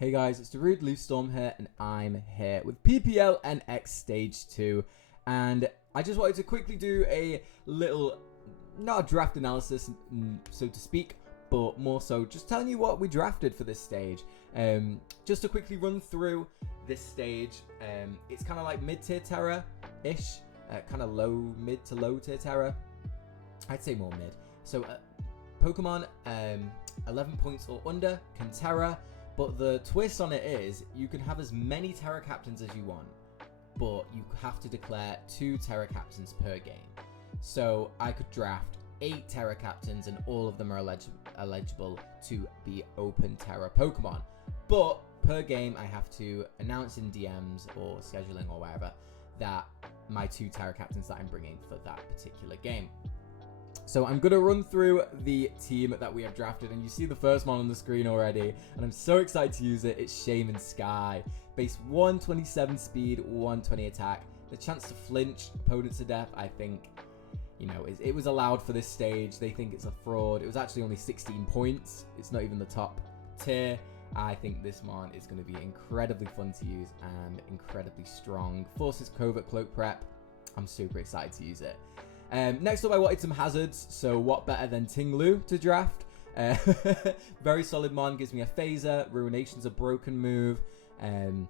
Hey guys, it's DarudeLeafStorm here, and I'm here with PPL NX Stage 2, and I just wanted to quickly do a little, not a draft analysis, so to speak, but more so just telling you what we drafted for this stage. Just to quickly run through this stage, it's kind of like mid-tier Terra-ish, kind of mid to low-tier Terra. I'd say more mid. So, Pokemon 11 points or under can Terra. But the twist on it is, you can have as many Terra Captains as you want, but you have to declare 2 Terra Captains per game. So I could draft 8 Terra Captains, and all of them are eligible to be open Terra Pokemon. But per game, I have to announce in DMs or scheduling or wherever that my 2 Terra Captains that I'm bringing for that particular game. So I'm going to run through the team that we have drafted, and you see the first one on the screen already, and I'm so excited to use it. It's Shaman Sky. Base 127 speed, 120 attack. The chance to flinch opponents to death, I think, you know, it was allowed for this stage. They think it's a fraud. It was actually only 16 points. It's not even the top tier. I think this one is going to be incredibly fun to use and incredibly strong. Forces Covert Cloak Prep. I'm super excited to use it. Next up, I wanted some hazards, so what better than Ting-Lu to draft? Very solid mon, gives me a phaser, Ruination's a broken move, and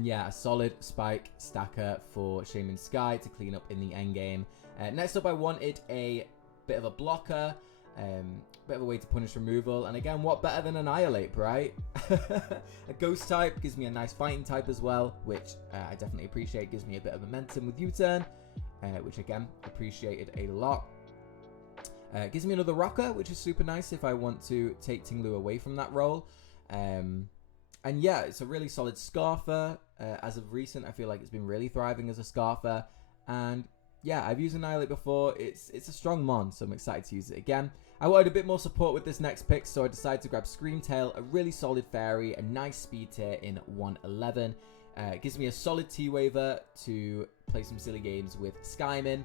yeah, a solid spike stacker for Shaman Sky to clean up in the endgame. Next up, I wanted a bit of a blocker, bit of a way to punish removal, and again, what better than Annihilate, right? A ghost type gives me a nice fighting type as well, which I definitely appreciate, gives me a bit of momentum with U-turn. Which again, appreciated a lot. Gives me another rocker, which is super nice if I want to take Ting-Lu away from that role. And yeah, it's a really solid Scarfer. As of recent, I feel like it's been really thriving as a Scarfer. And yeah, I've used Annihilate before. It's a strong mon, so I'm excited to use it again. I wanted a bit more support with this next pick, so I decided to grab Screamtail, a really solid fairy, a nice speed tier in 111. It gives me a solid T-Waver to play some silly games with Skyman,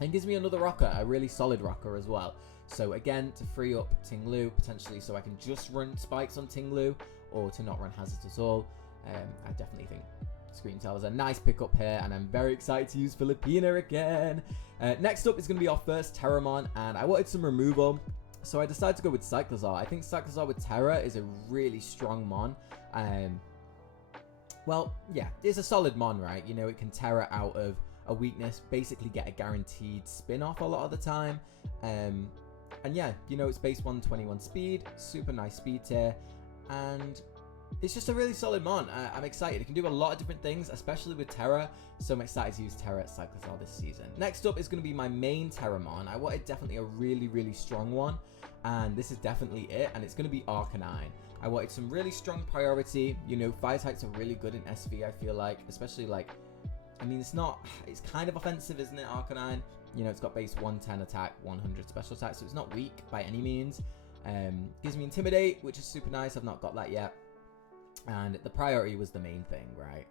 and gives me another rocker, a really solid rocker as well. So again, to free up Ting-Lu potentially, so I can just run spikes on Ting-Lu or to not run hazards at all. I definitely think Screamtail is a nice pickup here, and I'm very excited to use Filipina again. Next up is going to be our first Terramon, and I wanted some removal, so I decided to go with Cyclozar. I think Cyclozar with Terra is a really strong mon. Well, yeah, it's a solid mon, right? You know, it can Terra out of a weakness, basically get a guaranteed spin-off a lot of the time. And yeah, you know, it's base 121 speed, super nice speed tier, and it's just a really solid mon. I'm excited. It can do a lot of different things, especially with Terra, so I'm excited to use Terra Cyclozar this season. Next up is going to be my main Terramon. I wanted definitely a really, really strong one, and this is definitely it, and it's going to be Arcanine. I wanted some really strong priority. You know, fire types are really good in SV, I feel like, especially like, I mean, it's kind of offensive, isn't it, Arcanine? You know, it's got base 110 attack, 100 special attack, so it's not weak by any means. Gives me Intimidate, which is super nice. I've not got that yet. And the priority was the main thing, right?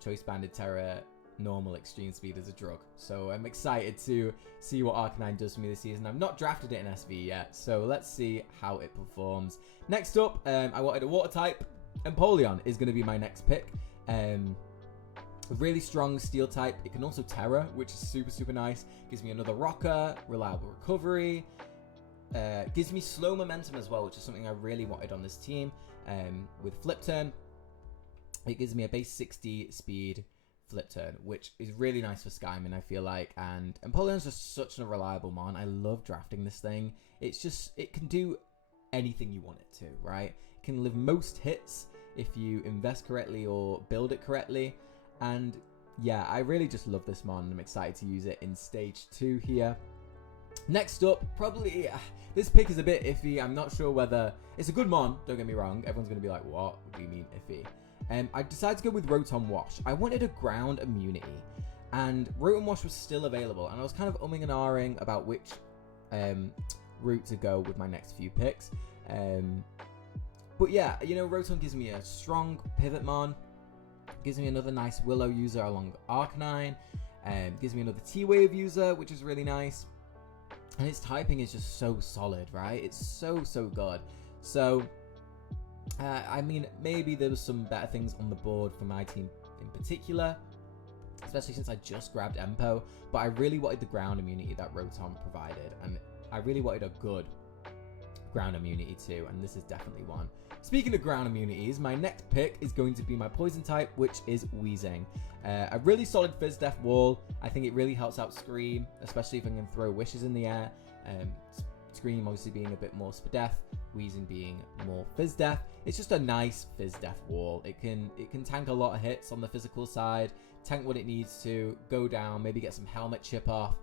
Choice Banded Terra, normal extreme speed is a drug. So I'm excited to see what Arcanine does for me this season. I've not drafted it in SV yet, so let's see how it performs. Next up, I wanted a water type. Empoleon is going to be my next pick. A really strong steel type. It can also Terra, which is super, super nice. Gives me another rocker, reliable recovery. Gives me slow momentum as well, which is something I really wanted on this team. With Flip Turn, it gives me a base 60 speed Flip Turn, which is really nice for Skyman, I feel like. And Empoleon's just such a reliable mon. I love drafting this thing. It's just, it can do anything you want it to, right? It can live most hits if you invest correctly or build it correctly. And yeah, I really just love this mon. I'm excited to use it in stage 2 here. Next up, probably, this pick is a bit iffy. I'm not sure whether, it's a good mon, don't get me wrong. Everyone's going to be like, what do you mean iffy? I decided to go with Rotom Wash. I wanted a ground immunity, and Rotom Wash was still available, and I was kind of umming and ahhing about which route to go with my next few picks. But yeah, you know, Rotom gives me a strong pivot mon, gives me another nice Willow user along with Arcanine, gives me another T-Wave user, which is really nice. And its typing is just so solid, right? It's so, so good. So I mean, maybe there was some better things on the board for my team in particular, especially since I just grabbed Empo, but I really wanted the ground immunity that Rotom provided, and I really wanted a good ground immunity too, and this is definitely one. Speaking of ground immunities, my next pick is going to be my poison type, which is Weezing. A really solid Fizz Def wall. I think it really helps out Scream, especially if I can throw wishes in the air. Scream obviously being a bit more Spadef, Weezing being more Fizz Def. It's just a nice Fizz Def wall. It can tank a lot of hits on the physical side, tank what it needs to, go down, maybe get some helmet chip off.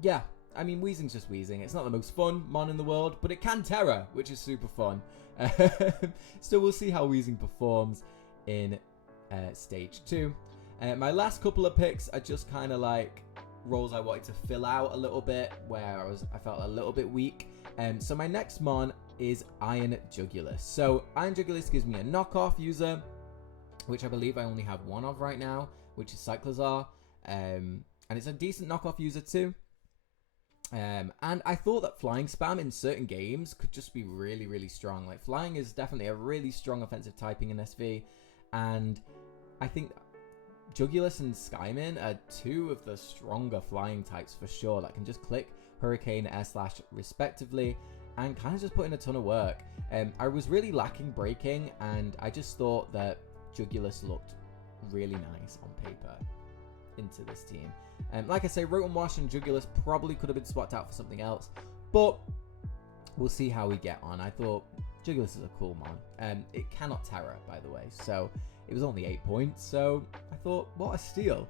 Yeah, I mean, Weezing's just Weezing. It's not the most fun mon in the world, but it can Terra, which is super fun. So we'll see how Weezing performs in Stage 2. My last couple of picks are just kind of like roles I wanted to fill out a little bit, where I felt a little bit weak. So my next mon is Iron Jugulus. So Iron Jugulus gives me a knockoff user, which I believe I only have one of right now, which is Cyclozar. And it's a decent knockoff user too. And I thought that flying spam in certain games could just be really, really strong. Like, flying is definitely a really strong offensive typing in SV, and I think Jugulus and Skymin are two of the stronger flying types for sure, that can just click Hurricane, Air Slash respectively, and kind of just put in a ton of work. I was really lacking breaking, and I just thought that Jugulus looked really nice on paper into this team. Like I say, Rotom Wash and Jugulus probably could have been swapped out for something else, but we'll see how we get on. I thought Jugulus is a cool mon. It cannot Terra, by the way, so it was only 8 points, so I thought, what a steal.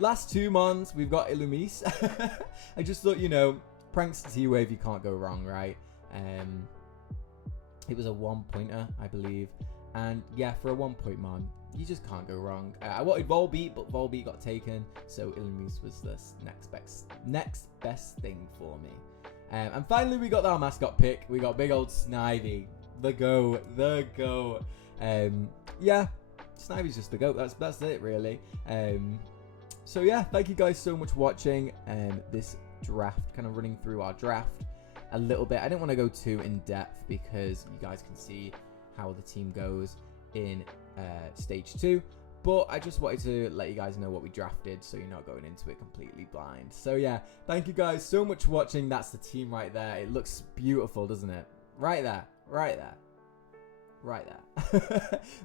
Last two mons, we've got Illumise. I just thought, you know, pranks T-Wave, you can't go wrong, right? It was a 1-pointer, I believe, and yeah, for a 1-point mon, you just can't go wrong. I wanted Volbeat, but Volbeat got taken, so Illumise was the next best thing for me. And finally, we got our mascot pick. We got big old Snivy, the go. Yeah, Snivy's just the goat. That's it, really. So yeah, thank you guys so much for watching this draft, kind of running through our draft a little bit. I didn't want to go too in depth because you guys can see how the team goes in Stage 2, but I just wanted to let you guys know what we drafted, so you're not going into it completely blind. So yeah, thank you guys so much for watching. That's the team right there. It looks beautiful, doesn't it? Right there. But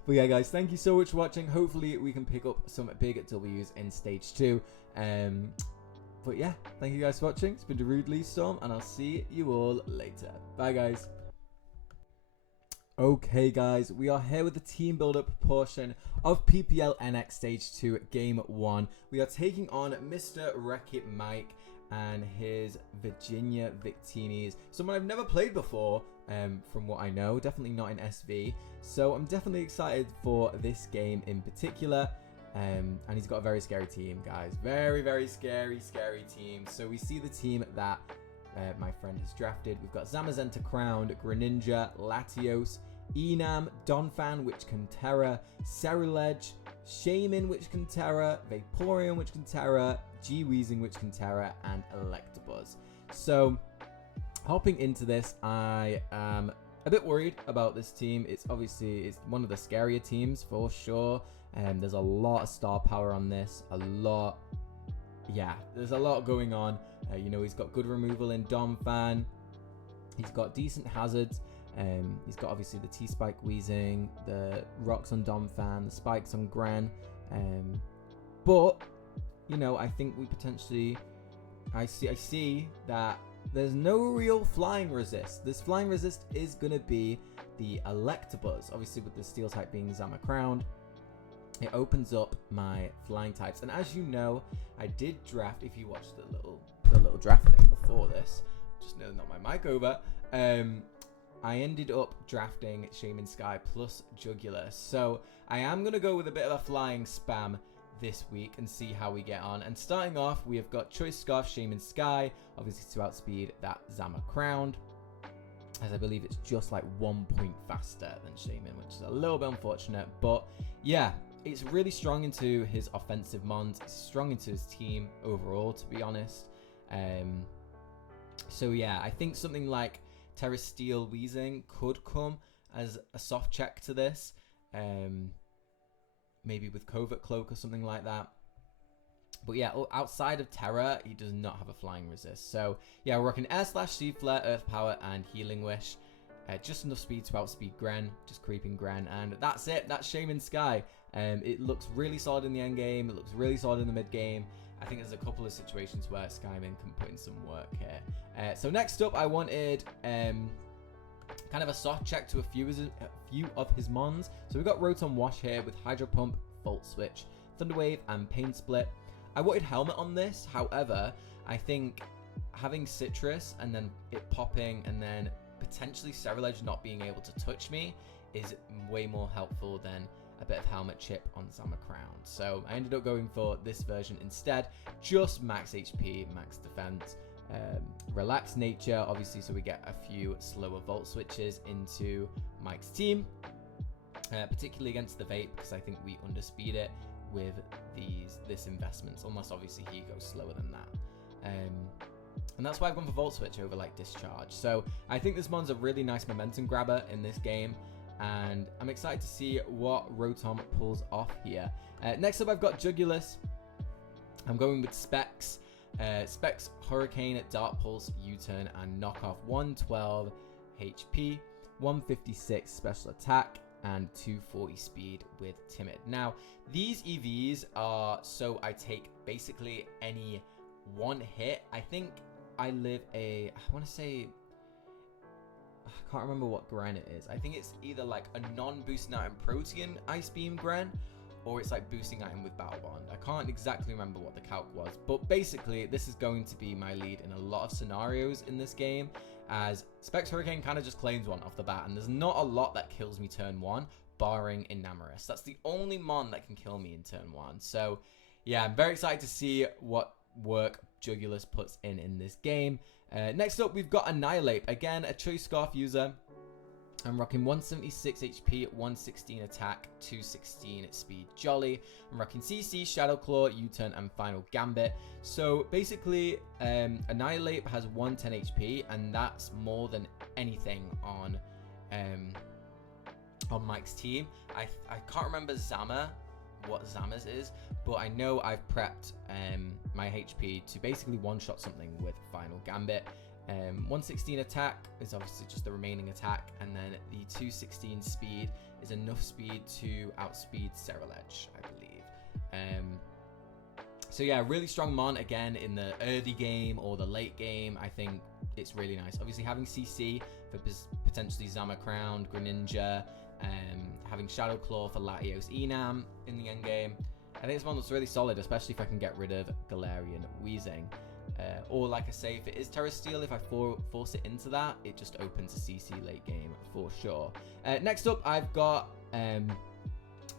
yeah, guys, thank you so much for watching. Hopefully we can pick up some big W's in Stage 2. But yeah, thank you guys for watching. It's been DarudeLeafStorm, and I'll see you all later. Bye, guys. Okay, guys, we are here with the team build-up portion of PPL NX Stage 2 Game 1. We are taking on Mr. Wreck-It Mike and his Virginia Victinis. Someone I've never played before, from what I know. Definitely not in SV. So I'm definitely excited for this game in particular. And he's got a very scary team, guys. Very, very scary team. So we see the team that my friend has drafted. We've got Zamazenta Crowned, Greninja, Latios, Enam, Donphan, which can Terra, Ceruledge, Shaman, which can Terra, Vaporeon, which can Terra, G-Weezing, which can Terra, and Electabuzz. So, hopping into this, I am a bit worried about this team. It's one of the scarier teams for sure. There's a lot of star power on this. There's a lot going on. You know, he's got good removal in Donphan. He's got decent hazards. He's got obviously the T-Spike Weezing, the rocks on Donphan, the spikes on Gren. But, you know, I think we potentially... I see that there's no real flying resist. This flying resist is going to be the Electabuzz. Obviously, with the steel type being Zamacrowned, it opens up my flying types. And as you know, I did draft, if you watched the little drafting before this, just know not my mic over, I ended up drafting Shaman Sky plus Jugulus. So I am going to go with a bit of a flying spam this week and see how we get on. And starting off, we have got Choice Scarf, Shaman Sky, obviously to outspeed that Zamacrowned, as I believe it's just like 1 point faster than Shaman, which is a little bit unfortunate. But yeah, it's really strong into his offensive mons. It's strong into his team overall, to be honest. So yeah, I think something like Terra Steel Weezing could come as a soft check to this. Maybe with Covert Cloak or something like that. But yeah, outside of Terror, he does not have a flying resist. So yeah, we're rocking Air Slash, Sea Flare, Earth Power, and Healing Wish. Just enough speed to outspeed Gren, just creeping Gren, and that's it. That's Shaman Sky. It looks really solid in the end game. It looks really solid in the mid game. I think there's a couple of situations where Skyman can put in some work here. So next up, I wanted kind of a soft check to a few of his mons. So we've got Rotom Wash here with Hydro Pump, Volt Switch, Thunder Wave, and Pain Split. I wanted Helmet on this. However, I think having Citrus and then it popping and then potentially Cerulege not being able to touch me is way more helpful than a bit of Helmet Chip on Zamacrown. So I ended up going for this version instead. Just max HP, max defense, relaxed nature, obviously, so we get a few slower Volt Switches into Mike's team, particularly against the Vape, because I think we underspeed it with this investments, unless obviously he goes slower than that. And that's why I've gone for Volt Switch over like Discharge. So I think this mon's a really nice momentum grabber in this game, and I'm excited to see what Rotom pulls off here. Next up, I've got Jugulus. I'm going with Specs. Specs, Hurricane, Dark Pulse, U-Turn, and Knockoff. 112 HP, 156 special attack, and 240 speed with Timid. Now, these EVs are so I take basically any one hit. I think I live I want to say, I can't remember what Gren it is. I think it's either like a non-boosting item Protean Ice Beam Gren, or it's like boosting item with Battle Bond. I can't exactly remember what the calc was, but basically this is going to be my lead in a lot of scenarios in this game, as Specs Hurricane kind of just claims one off the bat, and there's not a lot that kills me turn one, barring Enamorus. That's the only mon that can kill me in turn one. So yeah, I'm very excited to see what work Jugulus puts in this game. Next up, we've got Annihilate. Again, a Choice Scarf user. I'm rocking 176 HP, 116 attack, 216 speed Jolly. I'm rocking CC, Shadow Claw, U-Turn, and Final Gambit. So basically, Annihilate has 110 HP, and that's more than anything on Mike's team. I can't remember what Zama's is, but I know I've prepped my HP to basically one-shot something with Final Gambit. 116 attack is obviously just the remaining attack, and then the 216 speed is enough speed to outspeed Cerulege, I believe. So yeah, really strong mon again in the early game or the late game. I think it's really nice. Obviously having CC for potentially Zamacrown, Greninja, having Shadow Claw for Latios Enam in the end game. I think this one looks really solid, especially if I can get rid of Galarian Weezing. Or like I say, if it is Terra Steel, if I force it into that, it just opens a CC late game for sure. Next up, I've got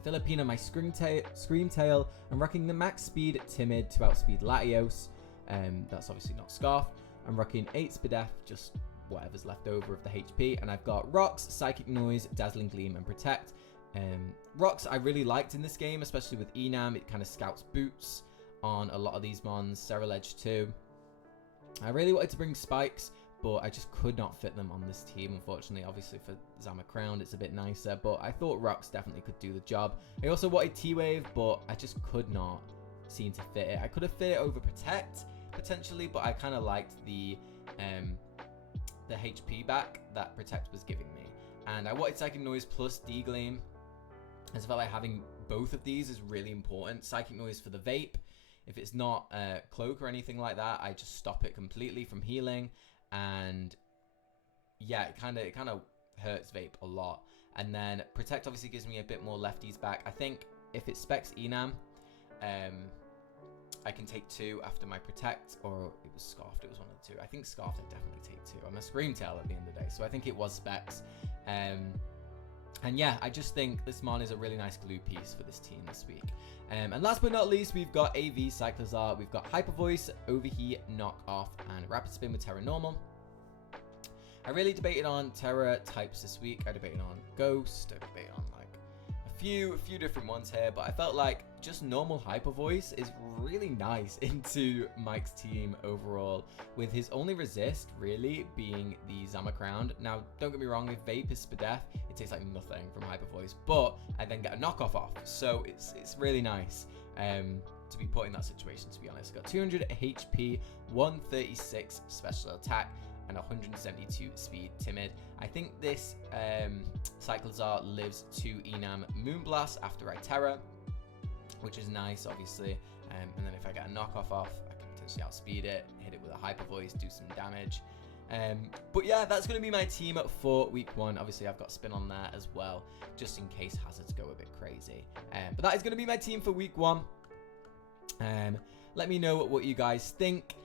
Filipina, my Screamtail. I'm rocking the max speed Timid to outspeed Latios. That's obviously not Scarf. I'm rocking 8 Spadef, just whatever's left over of the HP. And I've got Rocks, Psychic Noise, Dazzling Gleam, and Protect. Rocks I really liked in this game, especially with Enam. It kind of scouts boots on a lot of these mons. Cerulege too. I really wanted to bring Spikes, but I just could not fit them on this team, unfortunately. Obviously for Zamacrown it's a bit nicer, but I thought Rocks definitely could do the job. I also wanted T-Wave, but I just could not seem to fit it. I could have fit it over Protect potentially, but I kind of liked the HP back that Protect was giving me. And I wanted Psychic Noise plus D-Gleam. I felt like having both of these is really important. Psychic Noise for the Vape. If it's not Cloak or anything like that, I just stop it completely from healing. And yeah, it kind of hurts Vape a lot. And then Protect obviously gives me a bit more lefties back. I think if it specs Enam, I can take 2 after my Protect, or it was Scarfed, it was one of the 2. I think Scarfed I definitely take 2. I'm a Screamtail at the end of the day, so I think it was specs. And yeah, I just think this mon is a really nice glue piece for this team this week. And last but not least, we've got AV Cyclozar, we've got Hyper Voice, Overheat, Knock Off, and Rapid Spin with Terra Normal. I really debated on Terra types this week. I debated on Ghost, I debated on like a few different ones here, but I felt like just normal Hyper Voice is really nice into Mike's team overall, with his only resist really being the Zamacrown. Now, don't get me wrong, if Vape is Spadef, it tastes like nothing from Hyper Voice, but I then get a knockoff off, so it's really nice to be put in that situation, to be honest. Got 200 HP, 136 special attack, and 172 speed timid. I think this Cyclozar lives to Enam Moonblast after I Terra, which is nice, obviously. And then if I get a knockoff off, I can potentially outspeed it, hit it with a Hyper Voice, do some damage. But yeah, that's going to be my team for week 1. Obviously, I've got Spin on there as well, just in case hazards go a bit crazy. But that is going to be my team for week 1. Let me know what you guys think.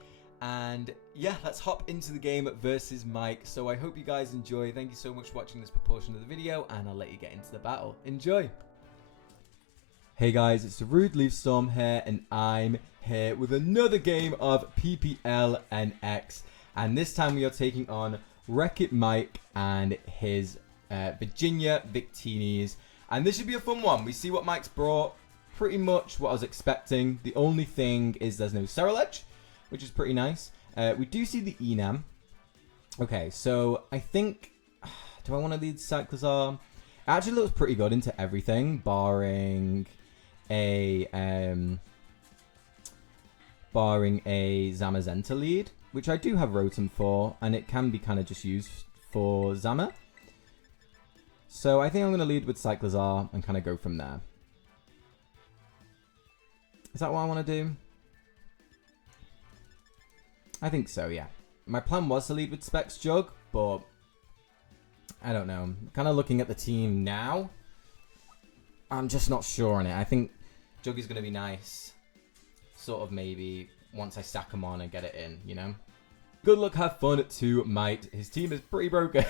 And yeah, let's hop into the game versus Mike. So I hope you guys enjoy. Thank you so much for watching this proportion of the video, and I'll let you get into the battle. Enjoy. Hey guys, it's DarudeLeafStorm here, and I'm here with another game of PPL NX. And this time we are taking on Wreck-It Mike and his Virginia Victinis. And this should be a fun one. We see what Mike's brought. Pretty much what I was expecting. The only thing is there's no Ceruledge, which is pretty nice. We do see the Enam. Okay, so I think... Do I want to lead Cyclozar? It actually looks pretty good into everything, barring a Zamazenta lead, which I do have Rotom for, and it can be kind of just used for Zama. So I think I'm going to lead with Cyclozar and kind of go from there. Is that what I want to do? I think so, yeah. My plan was to lead with Specs Jug, but I don't know. Kind of looking at the team now, I'm just not sure on it. I think Jug is going to be nice. Sort of maybe once I stack them on and get it in, you know? Good luck, have fun to Mike. His team is pretty broken.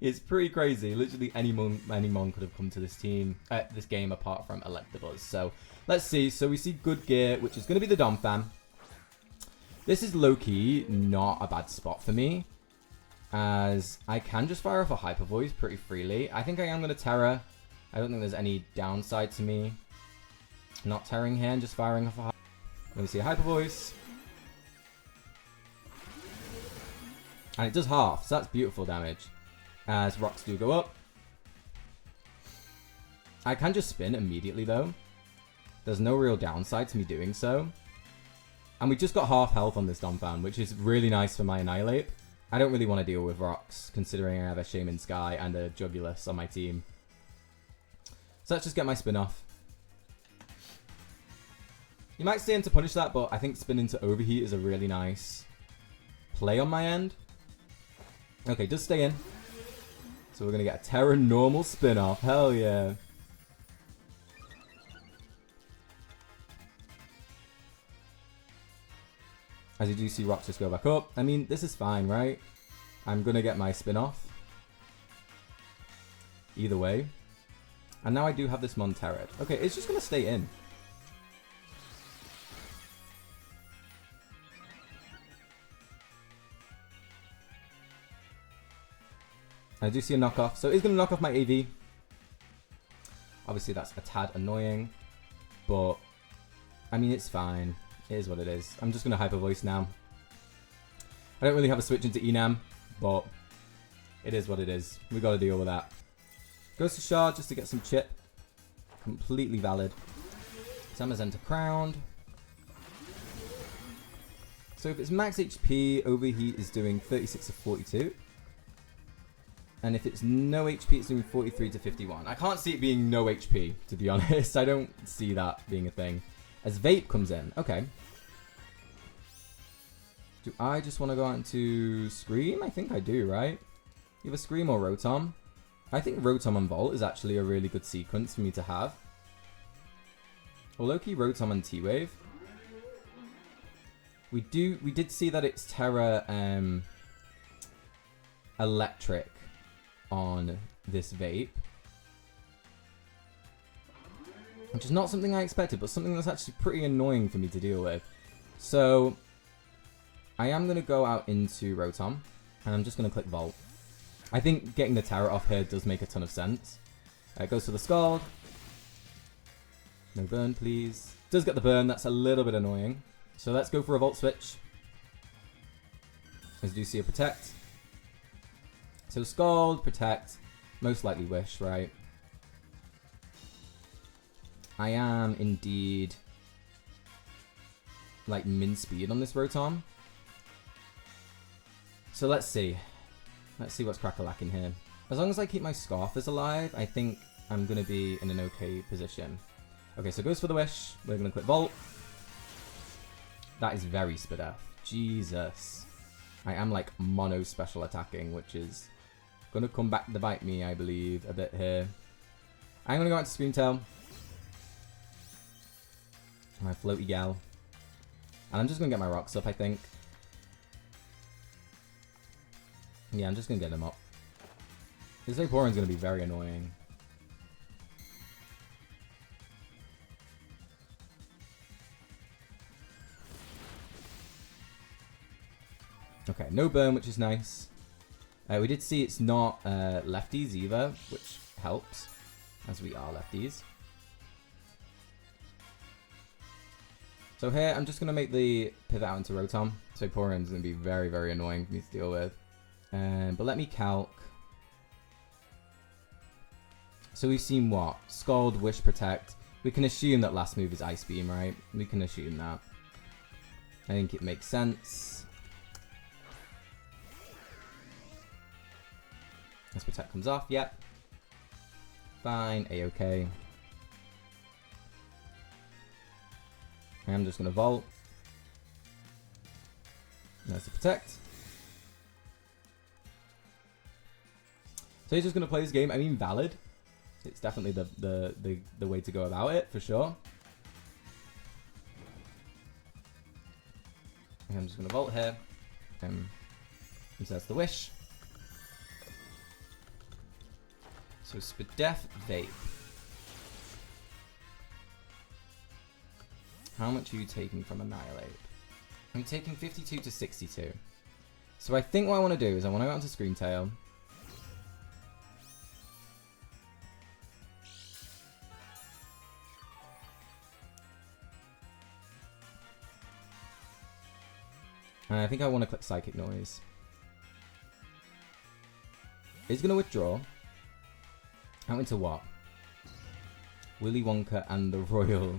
It's pretty crazy. Literally any mon could have come to this team, this game apart from Electabuzz. So let's see. So we see good gear, which is going to be the Donphan. This is low-key not a bad spot for me, as I can just fire off a Hyper Voice pretty freely. I think I am going to Terra. I don't think there's any downside to me not Terring here and just firing off a Hyper Voice. Let me see a Hyper Voice. And it does half, so that's beautiful damage, as rocks do go up. I can just spin immediately, though. There's no real downside to me doing so. And we just got half health on this Donphan, which is really nice for my Annihilate. I don't really want to deal with rocks, considering I have a Shaman Sky and a Jugulus on my team. So let's just get my spin off. You might stay in to punish that, but I think spin into Overheat is a really nice play on my end. Okay, just stay in. So we're going to get a Terra normal spin off. Hell yeah. As you do see rocks just go back up. I mean, this is fine, right? I'm going to get my spin off. Either way. And now I do have this Monterred. Okay, it's just going to stay in. I do see a knockoff. So it's going to knock off my AV. Obviously, that's a tad annoying. But, I mean, it's fine. It is what it is. I'm just going to Hyper Voice now. I don't really have a switch into Enam, but it is what it is. We got to deal with that. Goes to Shard just to get some chip. Completely valid. Zamazenta crowned. So if it's max HP, Overheat is doing 36 to 42. And if it's no HP, it's doing 43 to 51. I can't see it being no HP, to be honest. I don't see that being a thing. As Vape comes in. Okay. Do I just want to go out into Scream? I think I do, right? Either Scream or Rotom. I think Rotom and Volt is actually a really good sequence for me to have. Or low-key Rotom and T-Wave. We did see that it's Terra Electric on this Vape. Which is not something I expected, but something that's actually pretty annoying for me to deal with. So, I am going to go out into Rotom, and I'm just going to click Volt. I think getting the Terra off here does make a ton of sense. It goes to the Scald, No burn, please. Does get the burn. That's a little bit annoying. So let's go for a Volt Switch. As do see a Protect. So Scald, Protect, most likely Wish, right? I am indeed like min speed on this Rotom. So let's see. Let's see what's crack-a-lacking here. As long as I keep my Scarfers alive, I think I'm going to be in an okay position. Okay, so goes for the Wish. We're going to click Volt. That is very Spadef. Jesus. I am like mono special attacking, which is going to come back to bite me, I believe, a bit here. I'm going to go out to Scream Tail. My Floaty Gal. And I'm just going to get my rocks up, I think. Yeah, I'm just going to get them up. This Vaporeon's going to be very annoying. Okay, no burn, which is nice. We did see it's not lefties either, which helps, as we are lefties. So here, I'm just going to make the pivot out into Rotom. So Vaporeon's going to be very, very annoying for me to deal with. But let me calc. So we've seen what? Scald, Wish, Protect. We can assume that last move is Ice Beam, right? We can assume that. I think it makes sense. As Protect comes off, yep. Fine, A-okay. I'm just going to Volt. There's the Protect. So he's just going to play this game. I mean, valid. It's definitely the way to go about it, for sure. And I'm just going to Volt here. He says the Wish. So Spadef, Vape. How much are you taking from Annihilate? I'm taking 52 to 62. So I think what I want to do is I want to go onto Scream Tail. And I think I want to click Psychic Noise. He's going to withdraw. Out into what? Willy Wonka and the Royal.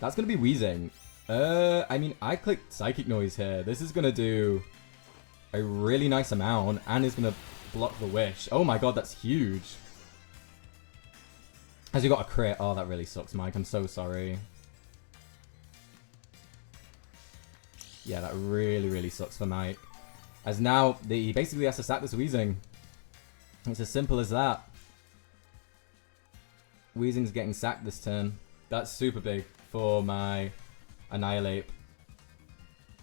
That's going to be Wheezing. I mean, I clicked Psychic Noise here. This is going to do a really nice amount. And it's going to block the Wish. Oh my god, that's huge. Has he got a crit? Oh, that really sucks, Mike. I'm so sorry. Yeah, that really, really sucks for Mike. As now, he basically has to sack this Wheezing. It's as simple as that. Weezing's getting sacked this turn. That's super big for my Annihilate.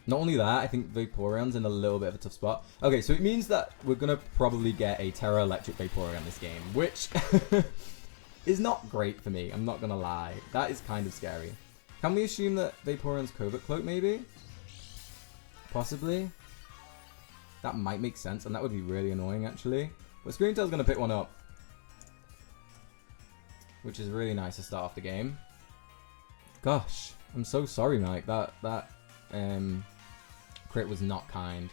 Not only that, I think Vaporeon's in a little bit of a tough spot. Okay, so it means that we're going to probably get a Terra Electric Vaporeon this game, which is not great for me, I'm not going to lie. That is kind of scary. Can we assume that Vaporeon's Covert Cloak, maybe? Possibly? That might make sense, and that would be really annoying, actually. But Scream Tail's going to pick one up. Which is really nice to start off the game. Gosh, I'm so sorry, Mike. That crit was not kind.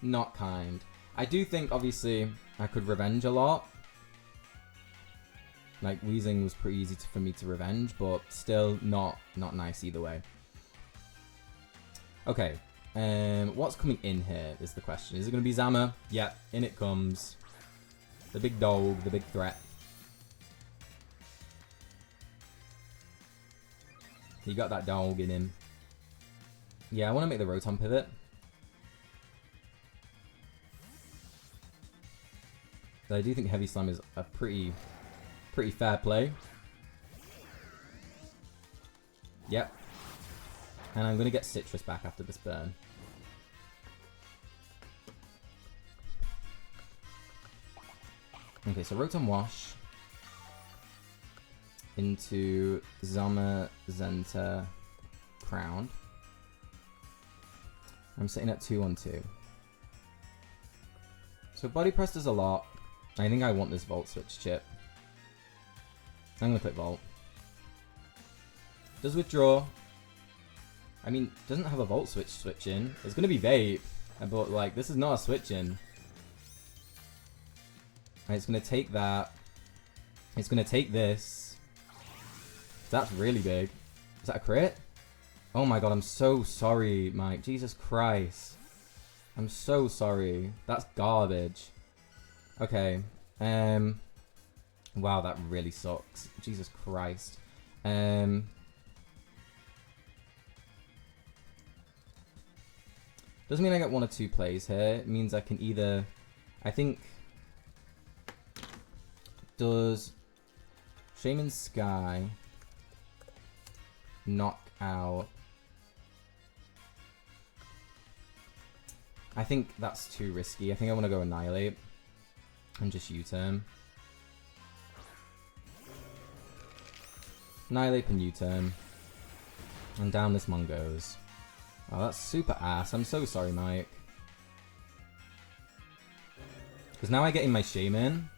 Not kind. I do think, obviously, I could revenge a lot. Like, Weezing was pretty easy for me to revenge, but still not nice either way. Okay, what's coming in here is the question. Is it going to be Zama? Yeah, in it comes. The big dog, the big threat. He got that dog in him. Yeah, I want to make the Rotom pivot. But I do think Heavy Slam is a pretty fair play. Yep. And I'm going to get Citrus back after this burn. Okay, so Rotom Wash. Into Zamazenta Crown. I'm sitting at 2-1-2. So Body Press does a lot. I think I want this Volt Switch chip. I'm going to click Volt. Does withdraw. I mean, doesn't have a Volt switch in. It's going to be Vape. But, like, this is not a switch in. And it's going to take that. It's going to take this. That's really big. Is that a crit? Oh my god, I'm so sorry, Mike. Jesus Christ. I'm so sorry. That's garbage. Okay. Wow, that really sucks. Jesus Christ. Doesn't mean I get 1 or 2 plays here. It means I can either... I think... Does Shaman Sky knock out... I think that's too risky. I think I want to go Annihilate and just U-turn. Annihilate and U-turn. And down this mon goes. Oh, that's super ass. I'm so sorry, Mike. Because now I get in my Shaman.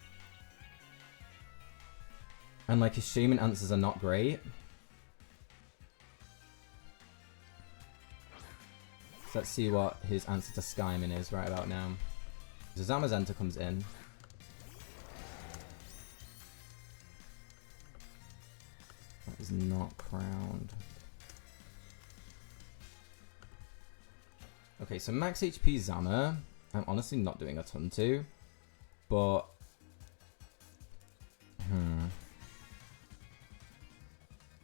And, like, his Shaman answers are not great. So let's see what his answer to Skyman is right about now. So Zamazenta comes in. That is not crowned. Okay, so max HP Zama, I'm honestly not doing a ton to, but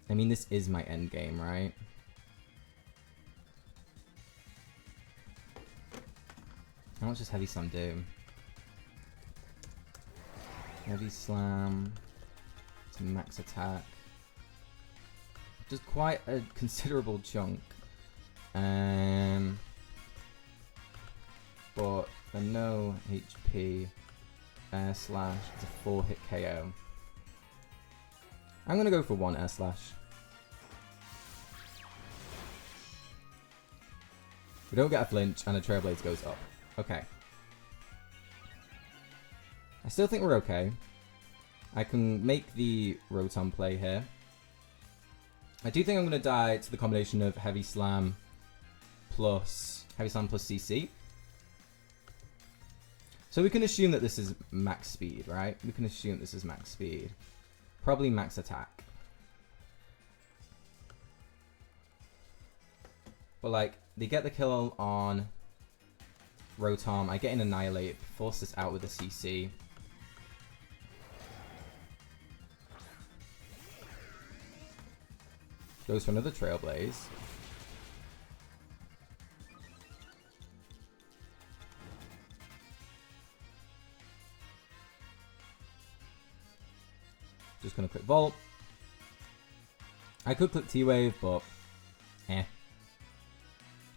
I mean, this is my end game, right? How much does Heavy Slam do? Heavy Slam to max attack. Does quite a considerable chunk. But for no HP, Air Slash is a 4-hit KO. I'm gonna go for 1 Air Slash. We don't get a flinch, and a Trailblaze goes up. Okay. I still think we're okay. I can make the Rotom play here. I do think I'm gonna die to the combination of Heavy Slam plus CC. So we can assume that this is max speed, right? We can assume this is max speed. Probably max attack. But like, they get the kill on Rotom. I get an Annihilate, force this out with a CC. Goes for another Trailblaze. Just gonna click Volt. I could click T-Wave, but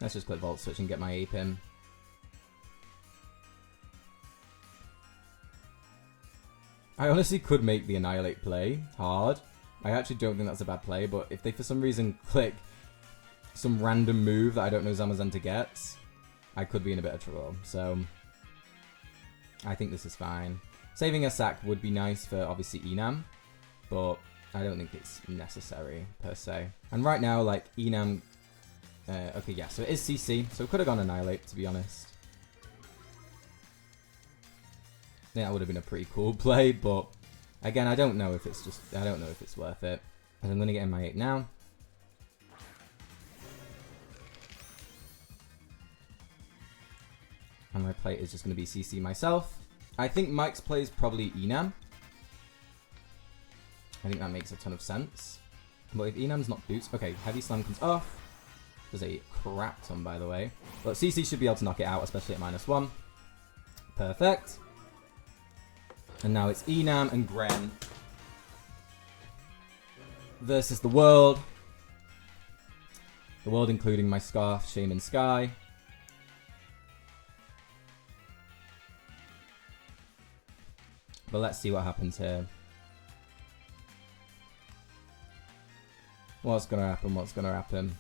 let's just click Volt Switch and get my Ape in. I honestly could make the Annihilate play hard. I actually don't think that's a bad play, but if they for some reason click some random move that I don't know Zamazenta gets, I could be in a bit of trouble. So I think this is fine. Saving a sack would be nice for obviously Enam, but I don't think it's necessary per se. And right now, like, Enam... okay, yeah, so it is CC, so it could have gone Annihilate, to be honest. Yeah, that would have been a pretty cool play, but again, I don't know if it's just... I don't know if it's worth it. And I'm going to get in my 8 now. And my play is just going to be CC myself. I think Mike's play is probably Enam. I think that makes a ton of sense. But if Enam's not boots... Okay, Heavy Slam comes off. There's a crap ton, by the way. But CC should be able to knock it out, especially at -1. Perfect. And now it's Enam and Gren versus the world. The world including my Scarf, Shaman Sky. But let's see what happens here. What's gonna happen? What's gonna happen?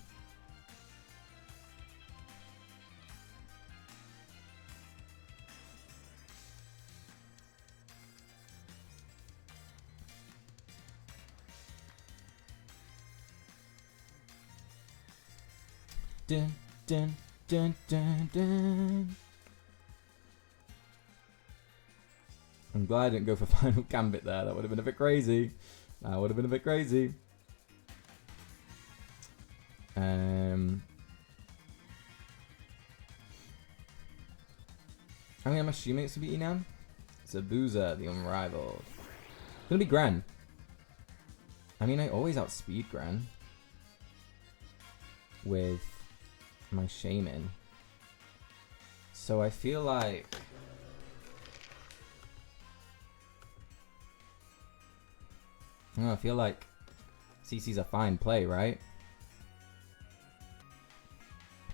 Dun, dun, dun, dun, dun. I'm glad I didn't go for Final Gambit there. That would have been a bit crazy. That would have been a bit crazy. I mean, I'm assuming it's going to be Enam. It's a Boozer, the Unrivaled. It's going to be Gran. I mean, I always outspeed Gran with my Shaman. So I feel like... I feel like CC's a fine play, right?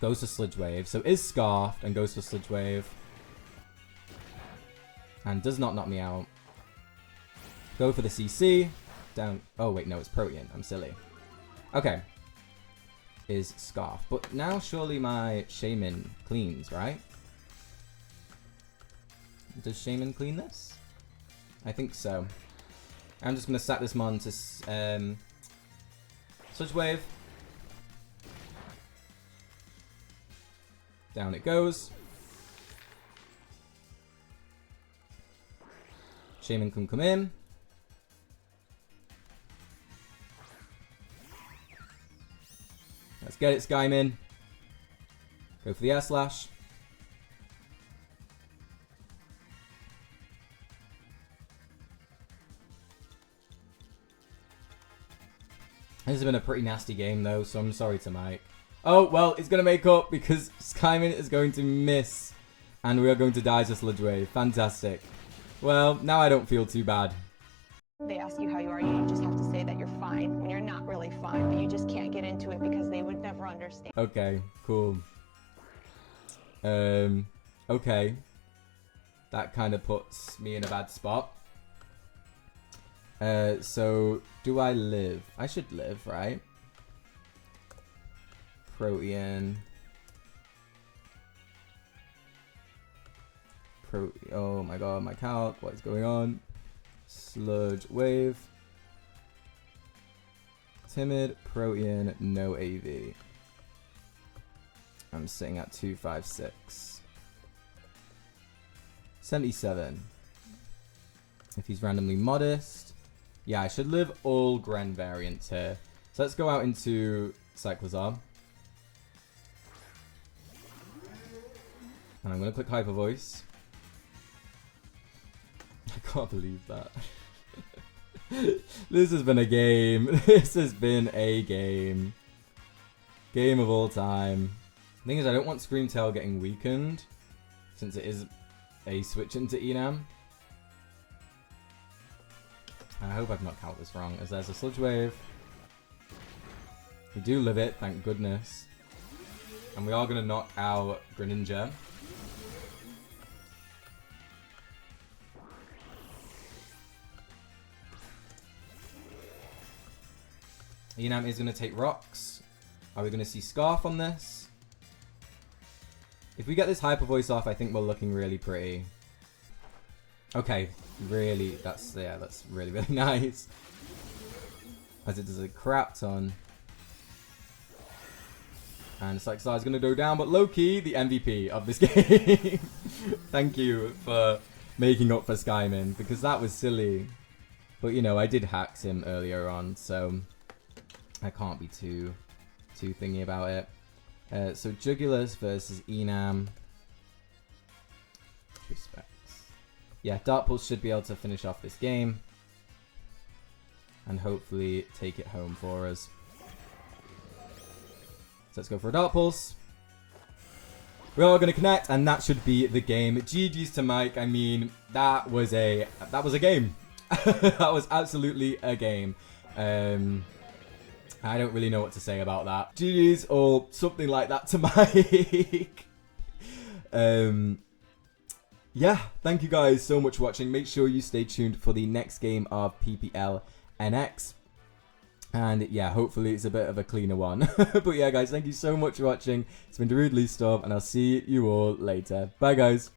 Goes to Sludge Wave. So is Scarfed and goes for Sludge Wave. And does not knock me out. Go for the CC. Down. Oh, wait, no, it's Protean. I'm silly. Okay. Is Scarf. But now surely my Shaman cleans, right? Does Shaman clean this? I think so. I'm just going to sack this mon to Sludge Wave. Down it goes. Shaman can come in. Let's get it, Skyman. Go for the air slash. This has been a pretty nasty game though, so I'm sorry to Mike. Oh, well, it's going to make up because Skyman is going to miss. And we are going to die to Sludge Wave. Fantastic. Well, now I don't feel too bad. They ask you how you are, you just have to say that you're fine when you're not really fine, but you just can't get into it because they would never understand. Okay, cool. Okay. That kind of puts me in a bad spot. So, do I live? I should live, right? Protean. Oh my god, my calc, what is going on? Sludge Wave. Timid, Protean, no AV. I'm sitting at 256. 77. If he's randomly modest. Yeah, I should live all Gren variants here. So let's go out into Cyclozar. And I'm going to click Hyper Voice. I can't believe that. This has been a game. This has been a game. Game of all time. The thing is, I don't want Screamtail getting weakened, since it is a switch into Enam. I hope I've not counted this wrong, as there's a Sludge Wave. We do live it, thank goodness. And we are going to knock out Greninja. Enam is going to take rocks. Are we going to see Scarf on this? If we get this Hyper Voice off, I think we're looking really pretty. Okay, really, that's really, really nice. As it does a crap ton. And it's like, so is going to go down, but low-key, the MVP of this game. Thank you for making up for Skyman, because that was silly. But, you know, I did hacks him earlier on, so I can't be too thingy about it. So Jugulus versus Enam. Respects. Yeah, Dark Pulse should be able to finish off this game. And hopefully take it home for us. So let's go for a Dark Pulse. We are going to connect, and that should be the game. GG's to Mike. I mean, that was a game. That was absolutely a game. I don't really know what to say about that. GG's or something like that to Mike. Yeah, thank you guys so much for watching. Make sure you stay tuned for the next game of PPL NX. And yeah, hopefully it's a bit of a cleaner one. But yeah, guys, thank you so much for watching. It's been DarudeLeafStorm, and I'll see you all later. Bye, guys.